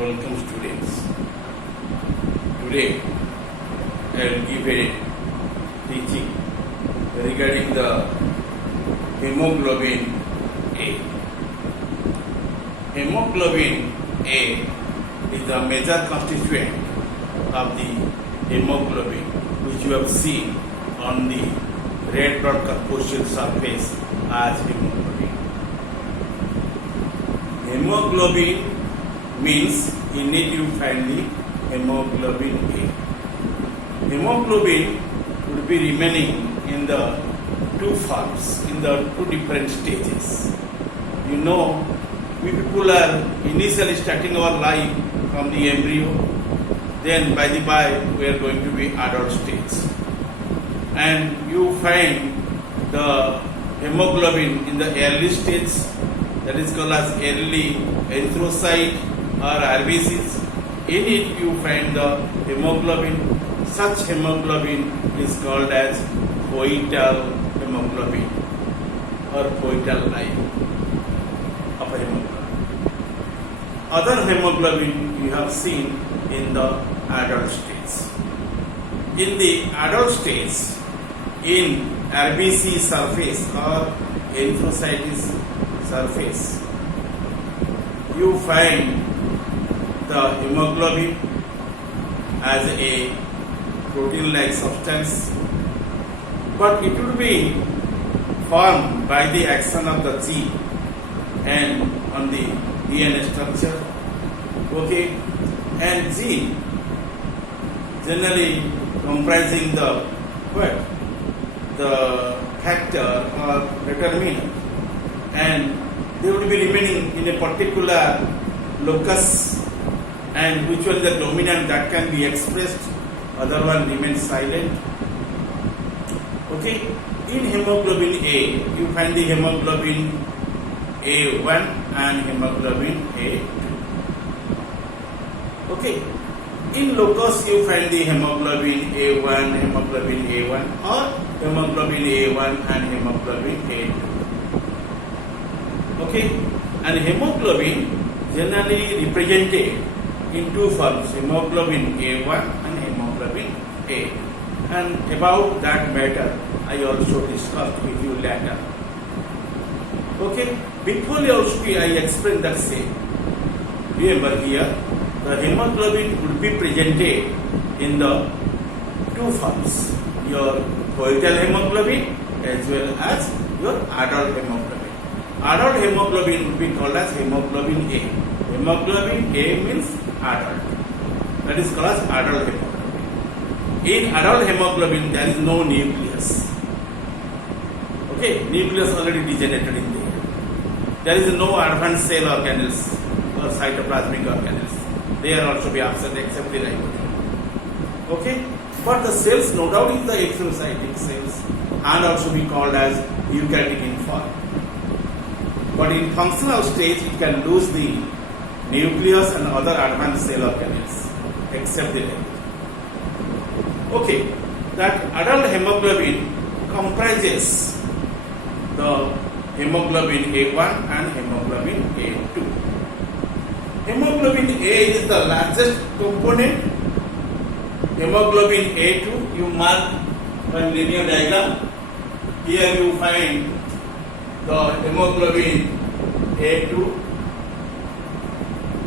Welcome students. Today I will give a teaching regarding the hemoglobin A. Hemoglobin A is the major constituent of the hemoglobin which you have seen on the red blood corpuscle surface as hemoglobin. Hemoglobin means in it you find the hemoglobin A. Hemoglobin would be remaining in the two forms, in the two different stages. You know, we people are initially starting our life from the embryo, then by the by we are going to be adult stage. And you find the hemoglobin in the early stage, that is called as early erythrocyte or RBCs. In it you find the hemoglobin. Such hemoglobin is called as fetal hemoglobin or fetal line of a hemoglobin. Other hemoglobin you have seen in the adult stage. In the adult stage, in RBC surface or erythrocytes surface, you find the hemoglobin as a protein-like substance, but it will be formed by the action of the gene and on the DNA structure. Okay, and gene generally comprising the what? The factor or determinant, and they will be remaining in a particular locus, and which one is the dominant that can be expressed, other one remains silent. Okay, in hemoglobin A you find the hemoglobin A1 and hemoglobin A2. Okay, in locus you find the hemoglobin A1, hemoglobin A1 or hemoglobin A1 and hemoglobin A2. Okay, and hemoglobin generally represented in two forms, hemoglobin A1 and hemoglobin A2. And about that matter I also discussed with you later. Okay, before also I explained that same. Remember here, the hemoglobin would be presented in the two forms, your fetal hemoglobin as well as your adult hemoglobin. Adult hemoglobin would be called as hemoglobin A. Hemoglobin A means adult. That is called as adult hemoglobin. In adult hemoglobin there is no nucleus. Okay, nucleus already degenerated in there. There is no advanced cell organelles or cytoplasmic organelles. They are also be absent except the ribosome. Okay, but the cells no doubt is the exocytic cells and also be called as eukaryotic in form. But in functional stage it can lose the nucleus and other advanced cell organelles except the ribosome. Okay, that adult hemoglobin comprises the hemoglobin A1 and hemoglobin A2. Hemoglobin A is the largest component. Hemoglobin A2, you mark one linear diagram. Here you find the hemoglobin A2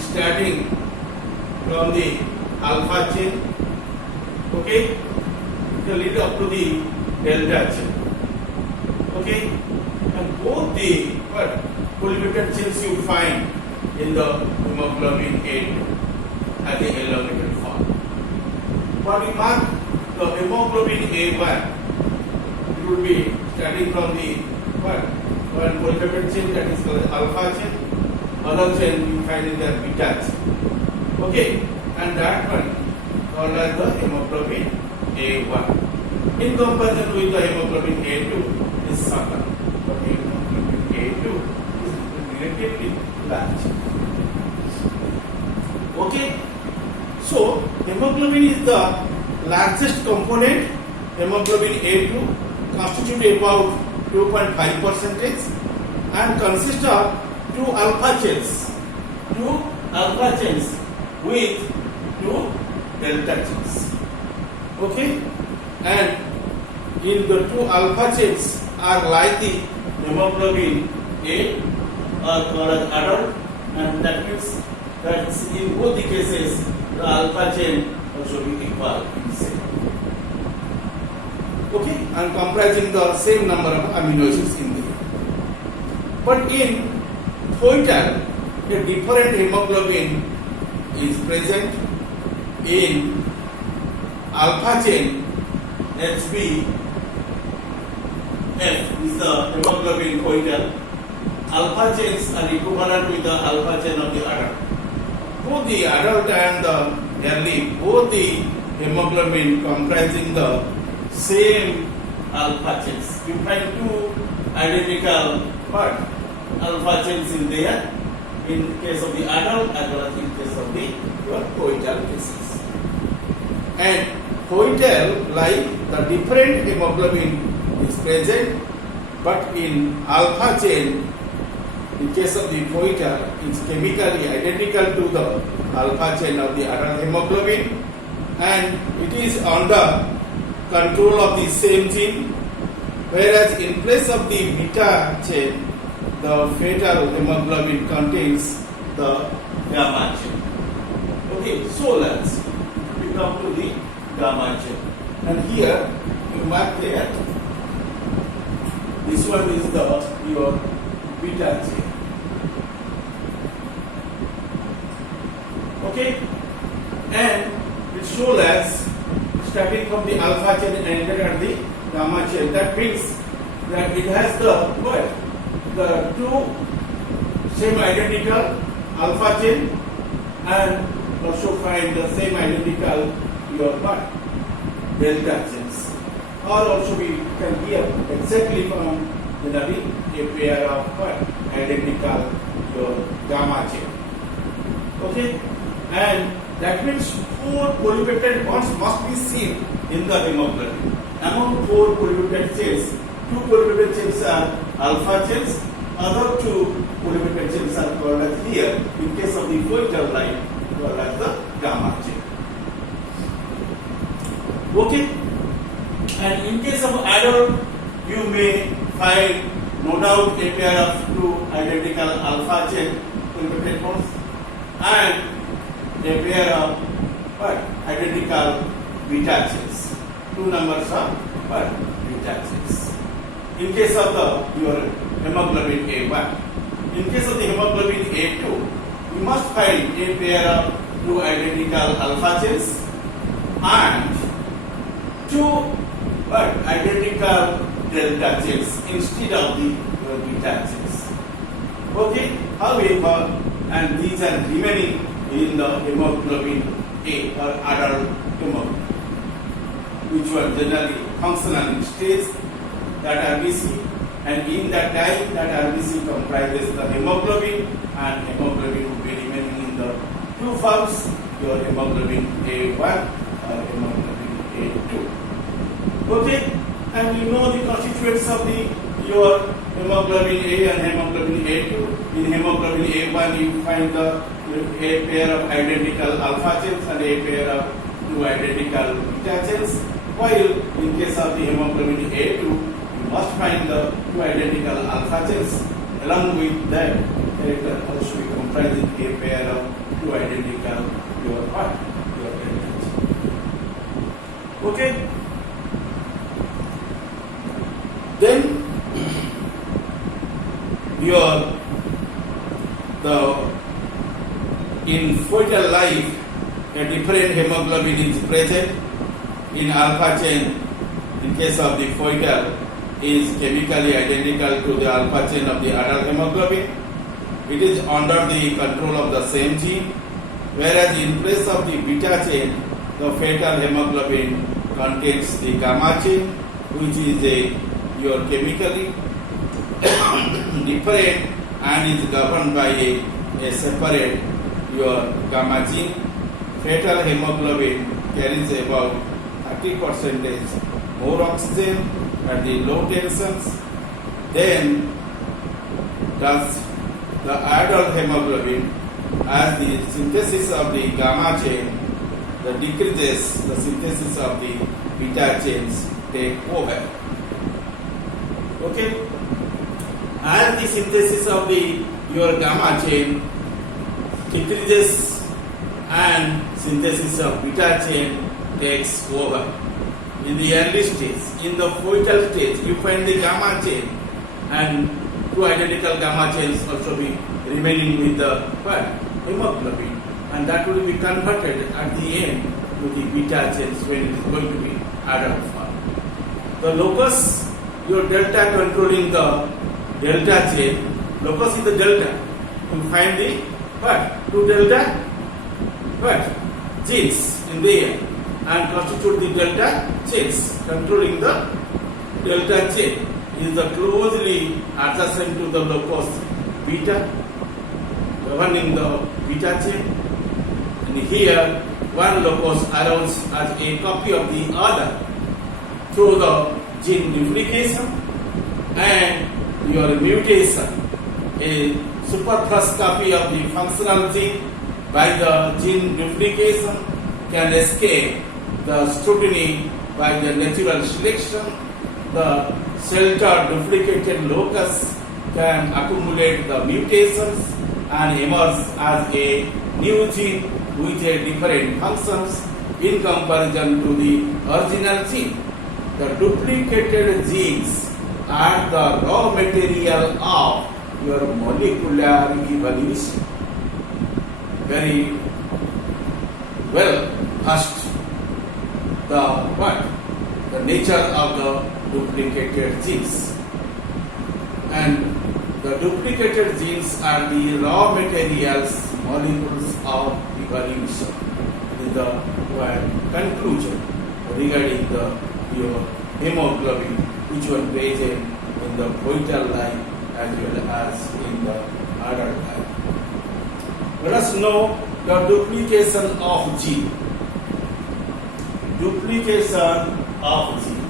starting from the alpha chain, okay, it will lead up to the delta chain, okay, and both the polypeptide chains you find in the hemoglobin A2 at the elongated form. But we mark the hemoglobin A1, it will be starting from the one polypeptide chain, that is called alpha chain, other chain you find in the beta chain. Okay, and that one called as the hemoglobin A1. In comparison with the hemoglobin A2 is shorter, but hemoglobin A2 is relatively large. Okay, so hemoglobin is the largest component. Hemoglobin A2 constitutes about 2.5% and consists of two alpha chains with two delta chains. Okay, and in the two alpha chains are like the hemoglobin A or called as adult, and that means that in both the cases the alpha chain also be equal in shape. Okay, and comprising the same number of amino acids in there. But in foetal, a different hemoglobin is present in alpha chain HB. F is the hemoglobin foetal. Alpha chains are equivalent with the alpha chain of the adult. Both the adult and the early, both the hemoglobin comprising the same alpha chains. You find two identical alpha chains in there in case of the adult as well as in case of the foetal cases. And foetal, like the different hemoglobin is present, but in alpha chain, in case of the foetal, it's chemically identical to the alpha chain of the adult hemoglobin, and it is under control of the same gene, whereas in place of the beta chain, the fetal hemoglobin contains the gamma chain. Okay, so let's come to the gamma chain. And here you mark there, this one is your beta chain. Okay, and it shows as starting from the alpha chain and ended at the gamma chain. That means that it has the what? The two same identical alpha chain, and also find the same identical your what? Delta chains. Or also we can here exactly found a pair of what? Identical your gamma chain. Okay, and that means 4 polypeptide bonds must be seen in the hemoglobin. Among 4 polypeptide chains, 2 polypeptide chains are alpha chains, other 2 polypeptide chains are called as here, in case of the foetal line, called as the gamma chain. Okay, and in case of adult, you may find no doubt a pair of 2 identical alpha chain polypeptide bonds and a pair of what? Identical beta chains. 2 numbers of what? Beta chains. In case of your hemoglobin A1, in case of the hemoglobin A2, you must find a pair of 2 identical alpha chains and 2 what? Identical delta chains instead of the beta chains. Okay, however, and these are remaining in the hemoglobin A or adult hemoglobin, which were generally functional in stage, that RBC, and in that time that RBC comprises the hemoglobin, and hemoglobin will be remaining in the 2 forms, your hemoglobin A1 or hemoglobin A2. Okay, and you know the constituents of your hemoglobin A and hemoglobin A2. In hemoglobin A1 you find a pair of identical alpha chains and a pair of 2 identical beta chains, while in case of the hemoglobin A2 you must find the 2 identical alpha chains, along with that character also be comprising a pair of 2 identical your what? Your delta chains. Okay, then in foetal life, a different hemoglobin is present. In alpha chain, in case of the foetal, is chemically identical to the alpha chain of the adult hemoglobin. It is under the control of the same gene, whereas in place of the beta chain, the fetal hemoglobin contains the gamma chain, which is your chemically different and is governed by a separate your gamma gene. Fetal hemoglobin carries about 30% more oxygen at the low tensions than does the adult hemoglobin, as the synthesis of the gamma chain decreases, the synthesis of the beta chains take over. Okay? As the synthesis of your gamma chain decreases and synthesis of beta chain takes over. In the early stage, in the foetal stage, you find the gamma chain and two identical gamma chains also be remaining with the hemoglobin, and that will be converted at the end to the beta chains when it is going to be adult form. The locus, your delta controlling the delta chain, locus is the delta. You find the two delta genes in there and constitute the delta chains. Controlling the delta chain is the closely adjacent to the locus beta, governing the beta chain. And here one locus arounds as a copy of the other through the gene duplication and your mutation. A superfluous copy of the functional gene by the gene duplication can escape the scrutiny by the natural selection. The sheltered duplicated locus can accumulate the mutations and emerge as a new gene with a different functions in comparison to the original gene. The duplicated genes are the raw material of your molecular evolution. Very well first the nature of the duplicated genes, and the duplicated genes are the raw materials molecules of evolution. This is the conclusion regarding your hemoglobin, which was present in the foetal life as well as in the adult life. Let us know the duplication of gene. Duplication of gene.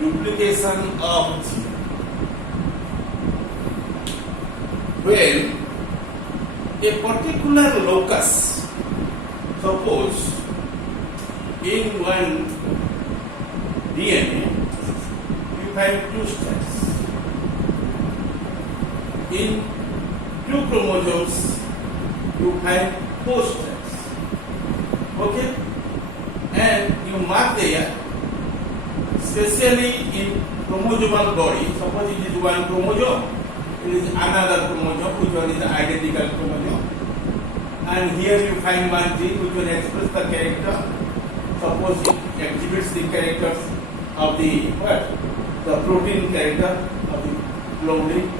Duplication of gene. When a particular locus, suppose in one DNA you find two strands, in two chromosomes you find four strands, okay, and you mark there. Especially in chromosomal body, suppose it is one chromosome, it is another chromosome, which one is the identical chromosome, and here you find one gene which will express the character. Suppose it exhibits the characters of the protein character of the globulin,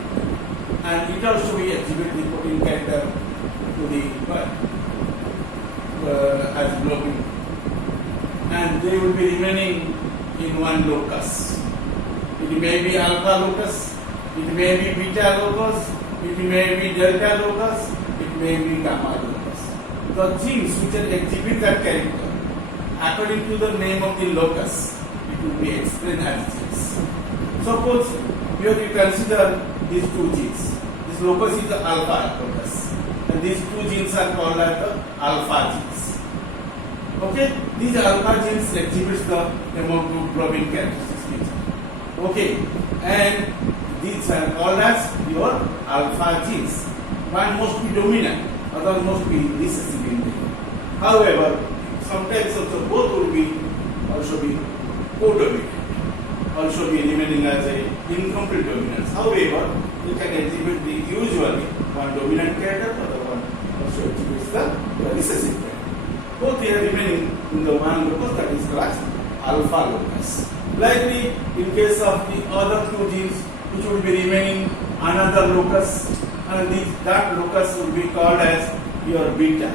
and it also will exhibit the protein character to the as globulin, and they will be remaining in one locus. It may be alpha locus, it may be beta locus, it may be delta locus, it may be gamma locus. The genes which exhibit that character, according to the name of the locus, it will be explained as genes. Suppose here you consider these two genes. This locus is the alpha locus, and these two genes are called as the alpha genes. Okay, these alpha genes exhibits the hemoglobin characteristics. Okay, and these are called as your alpha genes. One must be dominant, other must be recessive in nature. However, sometimes also both will be also be codominant, also be remaining as a incomplete dominance. However, you can exhibit the usually one dominant character, other one also exhibits the recessive trait. Both here remaining in the one locus, that is called alpha locus. Likely, in case of the other two genes, which will be remaining another locus, and that locus will be called as your beta.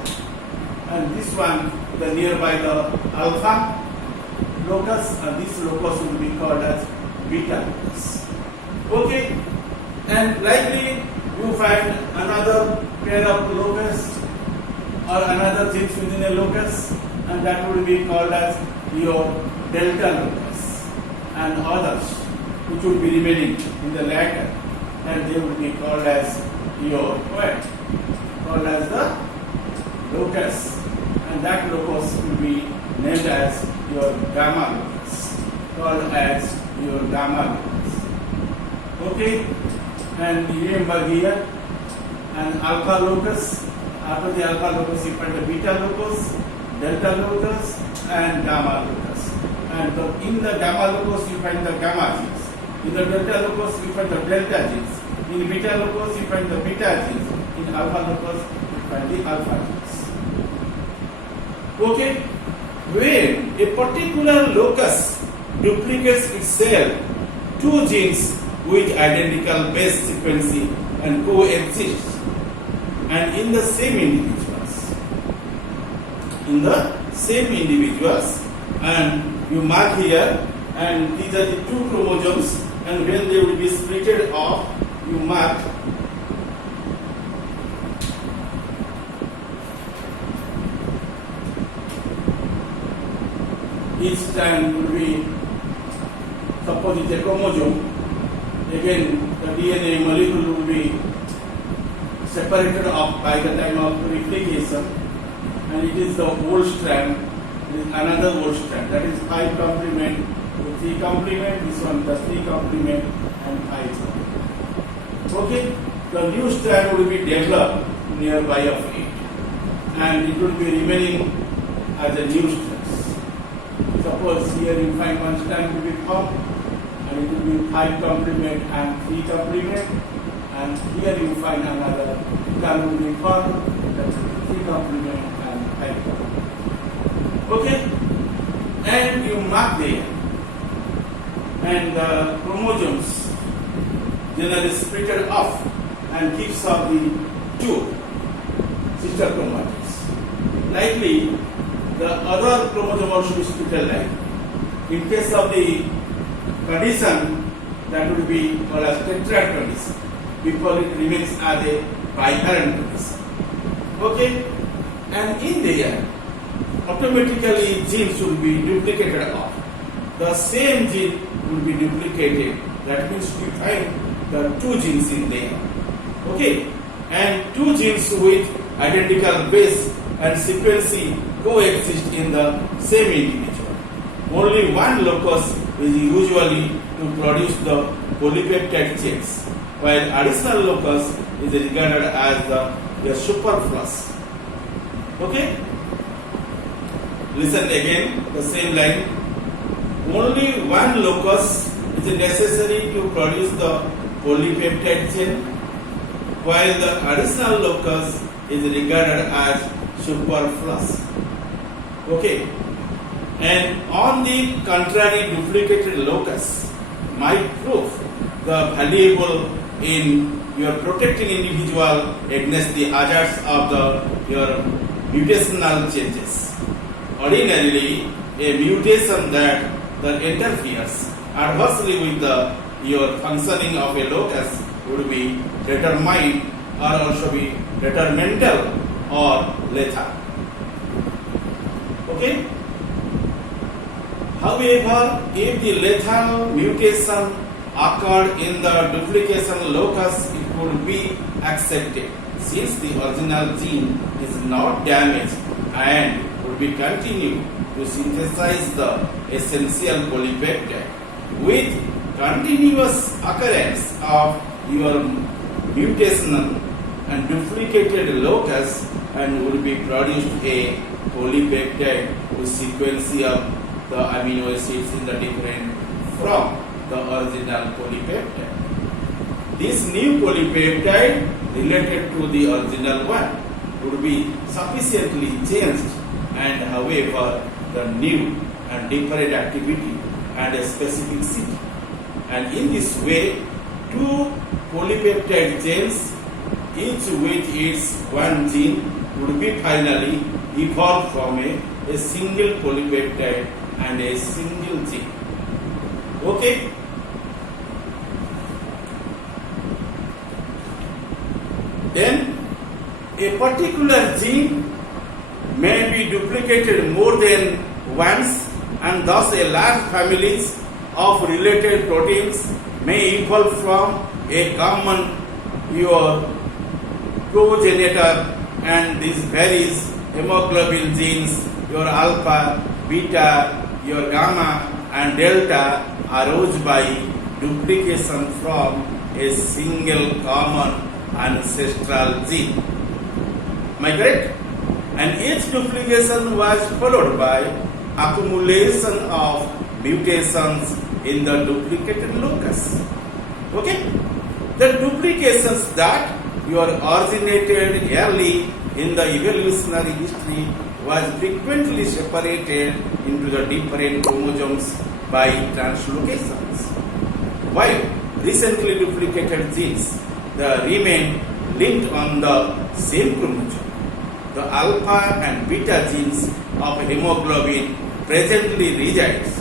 And this one, the nearby the alpha locus, and this locus will be called as beta locus. Okay, and likely you find another pair of locus or another genes within a locus, and that will be called as your delta locus, and others which will be remaining in the latter, and they will be called as your what? Called as the locus, and that locus will be named as your gamma locus, called as your gamma locus. Okay, and remember here, an alpha locus. After the alpha locus, you find the beta locus, delta locus, and gamma locus. And in the gamma locus, you find the gamma genes. In the delta locus, you find the delta genes. In beta locus, you find the beta genes. In alpha locus, you find the alpha genes. Okay, when a particular locus duplicates itself, two genes with identical base sequence and coexist, and in the same individuals, and you mark here, and these are the two chromosomes, and when they will be splitted off, you mark each strand will be, suppose it's a chromosome, again the DNA molecule will be separated off by the time of replication, and it is the old strand, it is another old strand, that is 5 complement, 3 complement, this one the 3 complement and 5 complement. Okay, the new strand will be developed nearby of it, and it will be remaining as a new strand. Suppose here you find one strand will be formed, and it will be 5 complement and 3 complement, and here you find another strand will be formed, that is 3 complement and 5 complement. Okay, and you mark there, and the chromosomes generally splitted off and keeps up the 2 sister chromosomes. Likely, the other chromosome also is splitted like. In case of the condition, that would be called as tetrad condition, because it remains as a biparent condition. Okay, and in there, automatically genes will be duplicated off. The same gene will be duplicated. That means we find the 2 genes in there. Okay, and 2 genes with identical base and sequence coexist in the same individual. Only one locus is usually to produce the polypeptide chains, while additional locus is regarded as the superfluous. Okay? Listen again, the same line. Only one locus is necessary to produce the polypeptide chain, while the additional locus is regarded as superfluous. Okay, and on the contrary, duplicated locus might prove the valuable in your protecting individual against the hazards of your mutational changes. Ordinarily, a mutation that interferes adversely with your functioning of a locus would be determined or also be detrimental or lethal. Okay? However, if the lethal mutation occurred in the duplication locus, it could be accepted since the original gene is not damaged and would be continued to synthesize the essential polypeptide. With continuous occurrence of your mutational and duplicated locus, and would be produced a polypeptide with sequence of the amino acids in the different from the original polypeptide. This new polypeptide related to the original one would be sufficiently changed, and however the new and different activity and a specific city. And in this way, two polypeptide chains, each with its one gene, would be finally evolved from a single polypeptide and a single gene. Okay? Then a particular gene may be duplicated more than once, and thus a large families of related proteins may evolve from a common your progenitor, and these varies hemoglobin genes, your alpha, beta, your gamma and delta arose by duplication from a single common ancestral gene. Am I correct? And each duplication was followed by accumulation of mutations in the duplicated locus. Okay? The duplications that originated early in the evolutionary history was frequently separated into the different chromosomes by translocations, while recently duplicated genes remain linked on the same chromosome. The alpha and beta genes of hemoglobin presently resides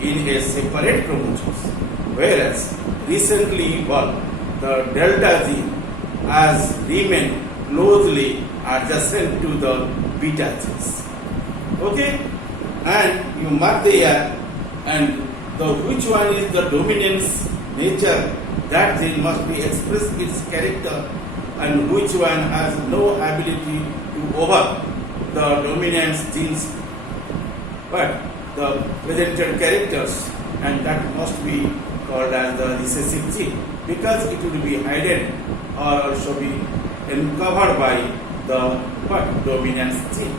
in a separate chromosomes, whereas recently evolved the delta gene has remained closely adjacent to the beta genes. Okay, and you mark there, and which one is the dominance nature, that gene must be express its character, and which one has no ability to over the dominance genes but the presented characters, and that must be called as the recessive gene, because it will be hidden or also be uncovered by the dominance gene.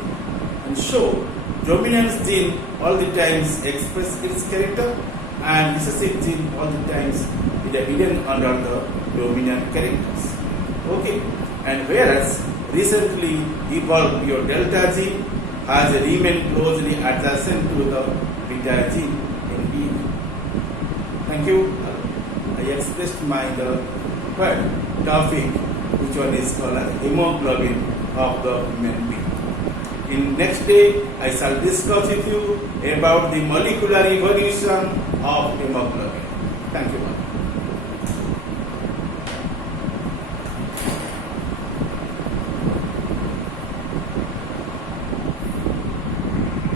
And so dominance gene all the times express its character, and recessive gene all the times it is hidden under the dominant characters. Okay, and whereas recently evolved your delta gene has remained closely adjacent to the beta gene in DNA. Thank you. I expressed my topic, which one is called as hemoglobin of the human being. In next day, I shall discuss with you about the molecular evolution of hemoglobin. Thank you.